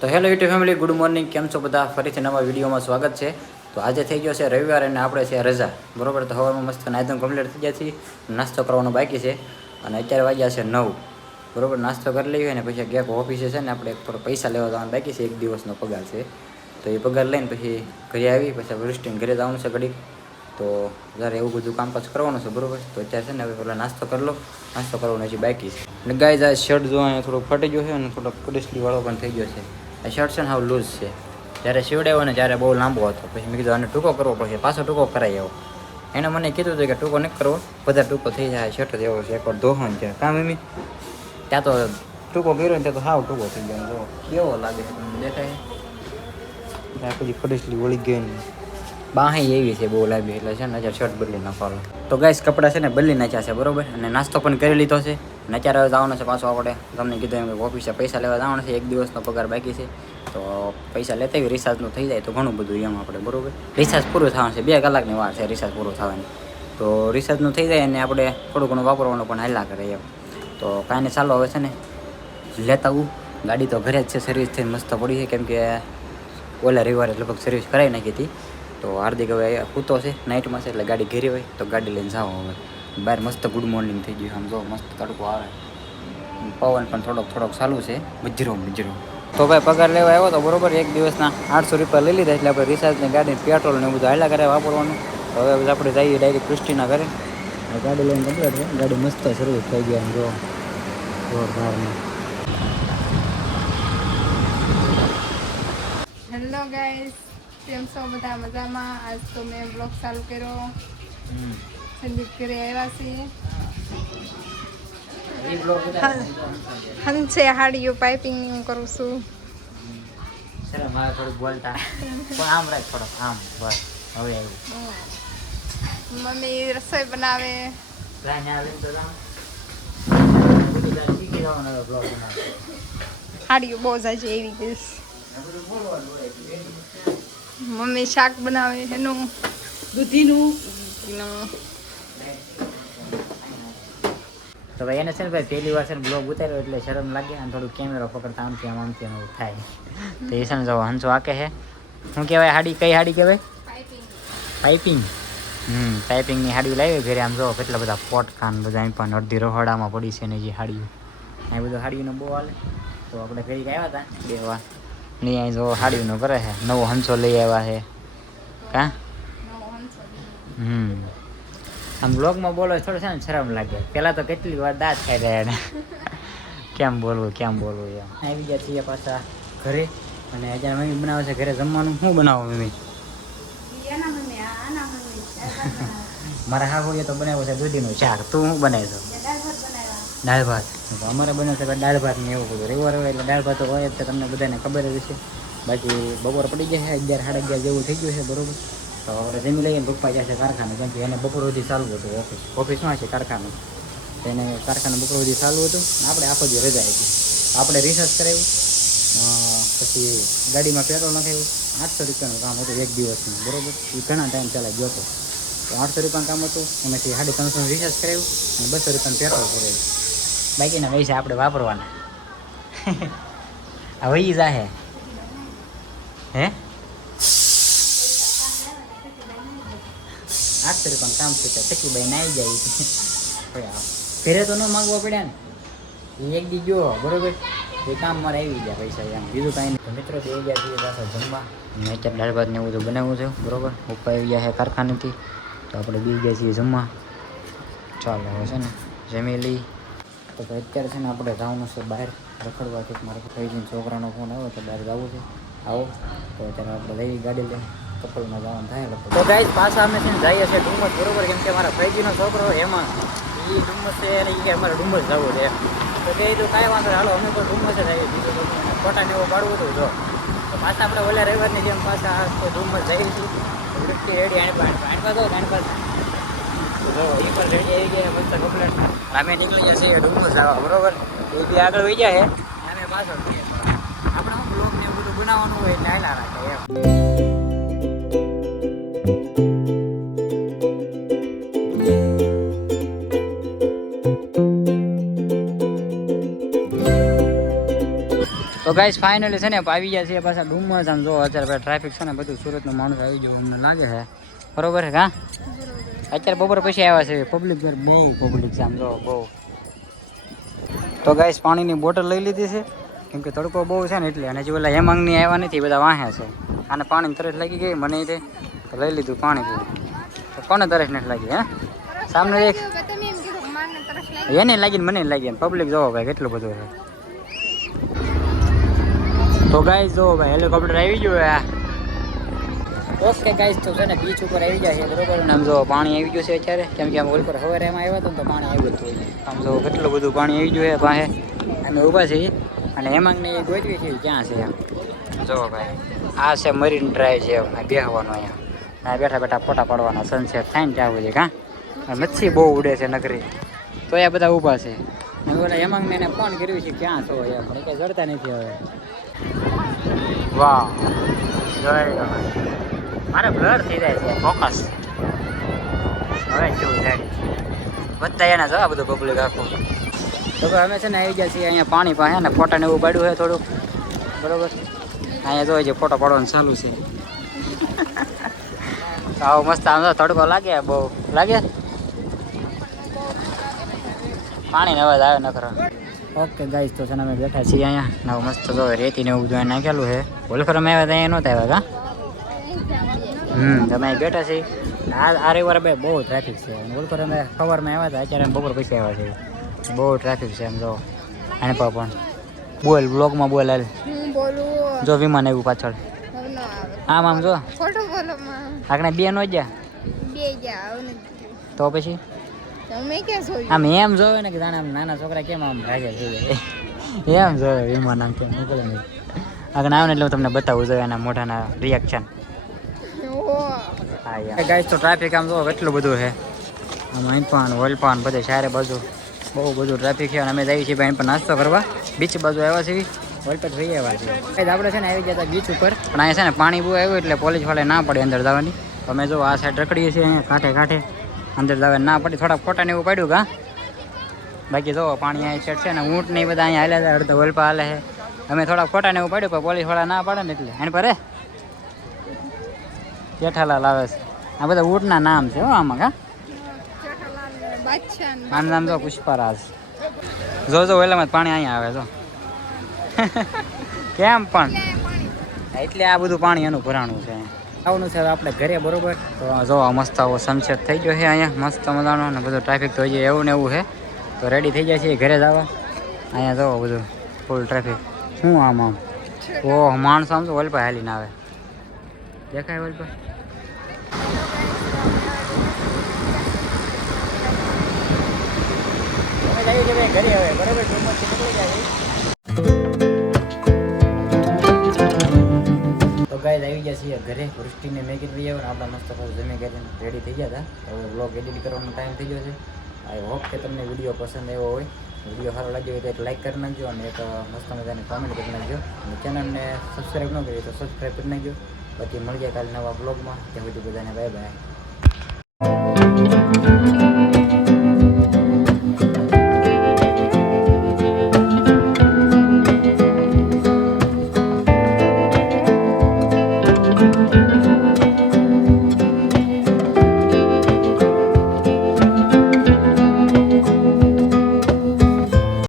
તો hello YouTube family, good morning. કેમ છો બધા? ફરીથી નવા વિડીયોમાં સ્વાગત છે. તો આજે થઈ ગયો છે રવિવાર અને આપણે છે રજા, બરોબર. તો હવામાં મસ્ત નાયદમ કમ્પ્લીટ થઈ ગયા છીએ. નાસ્તો કરવાનો બાકી છે અને અત્યારે વાગ્યા છે 9, બરોબર. નાસ્તો કરી લઈએ અને પછી ગેપ ઓફિસે છે ને આપણે થોડો પૈસા લેવા જવાનું બાકી છે. 1 દિવસનો પગાર છે, તો એ પગાર લઈને પછી ઘરે આવી, પછી વૃષ્ટિને ઘરે જવાનું છે ઘડીક. તો જ્યારે એવું બધું કામકાજ કરવાનું છે, બરોબર. તો અત્યારે છે ને હવે પહેલાં નાસ્તો કરી લો. નાસ્તો કરવાનો હજી બાકી છે. અને ગાઈઝ આ શર્ટ જો અહીંયા થોડોક ફટી ગયો છે અને થોડોક કુડસલીવાળો પણ થઈ ગયો છે. આ શર્ટ છે ને હાવ લૂઝ છે. જ્યારે સીવડાવ્યો ને ત્યારે બહુ લાંબો હતો, પછી મેં કીધું આને ટૂંકો કરવો પડશે. પાછો ટૂંકો કરાવી આવો. એણે મને કીધું હતું કે ટૂંકો નથી કરવો, બધા ટૂંકો થઈ જાય. શર્ટ જ એવો છે, એકવાર ધોહન છે કામ મમ્મી. ત્યાં તો ટૂંકો કર્યો ને ત્યાં તો હાવ ટૂંકો થઈ ગયો. જો કેવો લાગે છે તમને દેખાય? ત્યાં પછી કુડસલી વળી ગઈ ને બાહી એવી છે બહુ લાગી, એટલે છે ને અત્યારે શર્ટ બદલી નાખવાનો. તો ગાઈસ કપડાં છે ને બદલી નાખ્યા છે, બરોબર. અને નાસ્તો પણ કરી લીધો છે અને અત્યારે હવે જવાનો છે પાછો આપણે. તમને કીધું એમ કે ઓફિસે પૈસા લેવા જવાનું છે. 1 દિવસનો પગાર બાકી છે, તો પૈસા લેતા હોય. રિચાર્જનું થઈ જાય તો ઘણું બધું એમ આપણે, બરોબર. રિચાર્જ પૂરું થવાનું છે, 2 કલાકની વાર છે રિચાર્જ પૂરું થવાની. તો રિચાર્જનું થઈ જાય અને આપણે થોડું ઘણું વાપરવાનું પણ હાલ્યા કરે એમ. તો કાંઈ ને ચાલો હવે છે ને લેતા આવું. ગાડી તો ઘરે જ છે, સર્વિસ થઈને મસ્ત પડી છે, કેમ કે ઓલા રવિવારે લગભગ સર્વિસ કરાવી નાખી હતી. તો હાર્દિક હવે સૂતો છે, નાઇટમાં છે, એટલે ગાડી ઘેરી હોય તો ગાડી લઈને જાઓ હવે બહાર. મસ્ત ગુડ મોર્નિંગ થઈ ગયું. આમ જો મસ્ત તડકો આવે, પવન પણ થોડોક ચાલુ છે, મજરો. તો ભાઈ પગાર લેવા આવ્યો તો, બરોબર. 1 દિવસના 800 રૂપિયા લઈ લીધા, એટલે આપણે રિચાર્જની ગાડી, પેટ્રોલ ને એવું બધું હાલ્યા કરે વાપરવાનું. તો હવે આપણે જઈએ ડાયરેક્ટ ક્રિસ્ટીના ઘરે. ગાડી લઈને કમ્પ્લીટ છે. ગાડી મસ્ત સર્વિસ થઈ ગઈ. આમ જો જોરદારની. હેલો ગાઈસ, કેમ છો બધા? મજામાં? આજ તો મેં બ્લોગ ચાલુ કર્યો. સંદીપ ઘરે આવ્યા છીએ. હંસે હાડીઓ પાઇપિંગ હું કરું છું. શરમ આવે થોડુંક બોલતા, પણ આમ રાખ થોડોક, આમ બસ. હવે આવ્યું. મમ્મી રસોઈ બનાવે. હાડીઓ બહુ જાય એવી ગઈશ. મમ્મી શાક બનાવે એનું દૂધીનું. તો ભાઈ એને છે ને ભાઈ પહેલી વાર છે ને બ્લોગ ઉતાર્યો એટલે શરમ લાગે અને થોડું કેમેરો પકડતા આમથી આમ એવું થાય. તો એ છે ને જો હંસો આકે છે. શું કહેવાય હાડી? કઈ હાડી કહેવાય? પાઇપિંગ. પાઇપિંગની હાડી લાવી ઘરે. આમ જો કેટલા બધા પોટકાન બધા અહીં પણ અડધી રહોડામાં પડી છે ને જે હાડીઓ. આ બધું હાડીઓનો બહુ હાલે. તો આપણે ઘરે આવ્યા હતા 2 વાર ને અહીં જો હાડીઓનો કરે છે. નવો હંસો લઈ આવ્યા છે કાં. આમ બ્લોગમાં બોલો થોડું છે ને શરમ લાગે. પહેલાં તો કેટલી વાર દાંત ખાઈ રહ્યા એને. કેમ બોલવું એમ આવી ગયા છીએ પાછા ઘરે. અને અત્યારે મમ્મી બનાવે છે ઘરે જમવાનું. શું બનાવો મમ્મી? મારા હા હોય તો બનાવ્યો છે દૂધીનું શાક. તું શું બનાવી છો? દાળ ભાત. અમારે બને છે દાળ ભાત ને એવું બધું. રવિવાર હોય એટલે દાળ ભાત હોય જ, તમને બધાને ખબર જ હશે. બાકી બપોર પડી જાય છે 11 સાડા 11 જેવું થઈ ગયું છે, બરોબર. તો આપણે જમી લઈએ. પપ્પા જાય છે કારખાને, કેમ કે એને બપોર સુધી ચાલુ હતું ઓફિસમાં છે કારખાનું. તો એને કારખાને બપોર સુધી ચાલુ હતું. આપણે આખો દી રજા હતી. આપણે રિસર્ચ કરાવ્યું, પછી ગાડીમાં પેટ્રોલ નખાવ્યું. 800 રૂપિયાનું કામ હતું 1 દિવસનું, બરોબર. એ ઘણા ટાઈમ પહેલાં ગયો હતો. તો 800 રૂપિયાનું કામ હતું. એમાંથી 350 રિસર્ચ કરાવ્યું અને 200 રૂપિયાનું પેટ્રોલ કરાવ્યું. બાકીના પૈસા આપણે વાપરવાના. આ વહી જાહે હે 800 રૂપિયાનું કામ છે. ચકીભાઈ નાઈ જાય. ઘરે તો ન માગવા પડ્યા ને. એ 1 દી ગયો, બરોબર. એ કામ મારે આવી ગયા પૈસા એમ, બીજું કાંઈ નહીં. મિત્રો તો એ ગયા છીએ પાછા જમવા. મેં અત્યારે દાળ ભાત ને એવું બધું બનાવ્યું છે, બરોબર. પપ્પા આવી ગયા છે કારખાનેથી, તો આપણે બી ગયા છીએ જમવા. ચાલો હવે છે ને જમી લઈ. તો અત્યારે છે ને આપણે જવાનું છે બહાર રખડવા. કંઈક મારે ફઈજીનો છોકરાનો ફોન આવ્યો તો બહાર જવું છે. આવો તો અત્યારે આપણે લઈ ગાડી લઈને કપલમાં જવાનું થાય. તો ગાઈસ પાછા અમે છે ને જઈએ છીએ ડુમસ, બરોબર. કેમ કે મારા ફઈજીનો છોકરો એમાં એ ડુમસ છે અને એ અમારે ડુમસ જવું છે. તો કે તો કાંઈ વાંધો હાલો, અમે પણ ડુમસ જ આવીએ. બીજું તો ફોટાને એવું પાડવું હતું. જો તો પાછા આપણે ઓલા રવિવારની જેમ પાછા ડુમસ જઈએ છીએ. વૃત્તિ રેડી આણપા દો આણપા. જો એ પણ રેડી આવી ગયા મસ્ત કમ્પ્લેટ. અમે નીકળી જઈએ છીએ ડુમસ જવા, બરોબર. એ બી આગળ વહી જાય છે, અમે પાછળ જઈએ. આપણે શું બ્લોગ ને એવું બધું બનાવવાનું હોય એટલે હાલા રાખે એમ. તો તો ગાઈસ ફાઇનલી છે ને આવી ગયા છે પાછા ડુમસ. આમ જો અત્યારે ટ્રાફિક છે ને બધું સુરતનું માણસ આવી જવું અમને લાગે છે. બરોબર છે હા. અત્યારે બપોર પછી આવ્યા છે પબ્લિક બહુ પબ્લિક છે આમ જો બહુ. તો ગાઈસ પાણીની બોટલ લઈ લીધી છે કેમ કે તડકો બહુ છે ને એટલે. અને જે ઓલા હેમાંગની આવ્યા નથી બધા વાહે છે. આને પાણી તરસ લાગી ગઈ મને તે તો લઈ લીધું પાણી પીવું. તો કોને તરસ નથી લાગી હે સામને એક એને લાગીને મને લાગી પબ્લિક જોવો ભાઈ કેટલું બધું છે. તો ગાઈસ જો ભાઈ હેલિકોપ્ટર આવી ગયું હે. ઓકે ગાઈસ તો છે ને બીચ ઉપર આવી ગયા છે બરોબર. ને આમ જો પાણી આવી ગયું છે અત્યારે કેમ કે આમ ઓલ પર સવારે એમાં આવ્યા હતા તો પાણી આવ્યું હતું. આમ જો કેટલું બધું પાણી આવી ગયું છે પાસે અમે ઊભા છીએ અને હેમાંગને એ ગોતવી છે ક્યાં છે એમ જો ભાઈ. આ છે મરીન ડ્રાઈવ છે બેહવાનો અહીંયા બેઠા બેઠા ફોટા પાડવાના સનસેટ થાય ને ત્યાં સુધી કાં. મચ્છી બહુ ઉડે છે નગરી તો એ બધા ઊભા છે. હવે ઓલા હેમાંગને એને ફોન કર્યું છે ક્યાં છો એમ પણ કંઈ જડતા નથી હવે. વાહ જય મારે બ્લર થઈ જાય છે ફોકસ. હવે કેવું થાય બધા એના જવા બધું પબ્લિક આખું. તો અમે છે ને આવી ગયા છીએ અહીંયા પાણી પાસે ને ફોટા ને એવું પાડ્યું છે થોડુંક બરોબર. અહીંયા જોઈ છે ફોટો પાડવાનું ચાલુ છે. આવો મસ્ત આમ તો તડકો લાગે બહુ લાગે પાણી ને અવાજ આવે ન કરો. ઓકે ગાઈસ તો છે ને અમે બેઠા છીએ અહીંયા નવું મસ્ત જો રેતી ને એવું બધું નાખેલું છે. ઓલખર અમે આવ્યા ત્યાં નહોતા આવ્યા કા. તમે બેઠા છીએ. આ રવિવારે ભાઈ બહુ ટ્રાફિક છે. ઓલખર અમે સવારમાં આવ્યા હતા અત્યારે બપોર પછી આવ્યા છે. બહુ ટ્રાફિક છે એમ જો આને પણ બોલ બ્લોગમાં બોલ હાલ જો વિમાન આવ્યું પાછળ આમ આમ જો આગળ બે નો ગયા તો પછી આમ એમ જોવે ને કે જાણે આમ નાના છોકરા કેમ આમ ભાગે છે એમ જોવે વિમાન આમ કેમ નીકળે નહીં. આગળ આવે ને એટલે હું તમને બતાવું જોઈએ એના મોઢાના રિએક્શન. હા યાર ગાઈસ તો ટ્રાફિક આમ જો કેટલું બધું છે આમ અહીં પણ વલપાન બધે ચારે બાજુ બહુ બધું ટ્રાફિક છે. અને અમે જઈએ છીએ ભાઈ પણ નાસ્તો કરવા બીચ બાજુ આવ્યા છીએ વલપેટ થઈ આવ્યા છીએ. આપણે છે ને આવી ગયા હતા બીચ ઉપર પણ અહીંયા છે ને પાણી બહુ આવ્યું એટલે પોલીસ વાળા ના પડે અંદર જવાની. અમે જો આ સાઈડ રખડીએ છીએ અહીંયા કાંઠે કાંઠે અંદર જવા ના પડી. થોડાક ફોટા ને એવું પાડ્યું કા બાકી જો પાણી અહીંયા સેટ છે ને ઊંટ ને બધા અહીંયા હાલે છે અડધો વલપા હાલે છે. અમે થોડાક ફોટા ને એવું પાડ્યું પણ પોલીસ વાળા ના પાડે ને એટલે એને પર જેઠાલાલ આવે છે. આ બધા ઊંટના નામ છે હો આમાં કા. આનું નામ જો પુષ્પરાજ. જો વેલામાં પાણી અહીંયા આવે જો કેમ પણ એટલે આ બધું પાણી એનું ભરાણું છે. આવવાનું છે હવે આપણે ઘરે બરોબર. તો જો મસ્ત આવો સનસેટ થઈ ગયો છે અહીંયા મસ્ત મજાનો ને બધું ટ્રાફિક તો હજી એવું ને એવું છે. તો રેડી થઈ જાય છે ઘરે જવા. અહીંયા જો બધું ફૂલ ટ્રાફિક. શું આમ ઓહ માણસો આમ તો વલપા હાલીને આવે દેખાય વલપા. ઘરે હવે બરાબર નીકળી જાય. તો ગાઈસ આવી ગયા છીએ ઘરે. વૃષ્ટિને મેં કીધું આવ્યો ને આપણા મસ્ત જમી કરીને રેડી થઈ ગયા હતા. હવે વ્લોગ એડિટ કરવાનો ટાઈમ થઈ ગયો છે. આઈ હોપ કે તમને વિડીયો પસંદ આવ્યો હોય. વિડીયો સારો લાગ્યો હોય તો એક લાઈક કરી નાખજો અને એક મસ્ત મજાની કોમેન્ટ કરી નાખજો. અને ચેનલને સબસ્ક્રાઈબ ન કરી તો સબસ્ક્રાઈબ કરી નાખજો. પછી મળીએ કાલે નવા વ્લોગમાં. ત્યાં સુધી બધાને બાય બાય.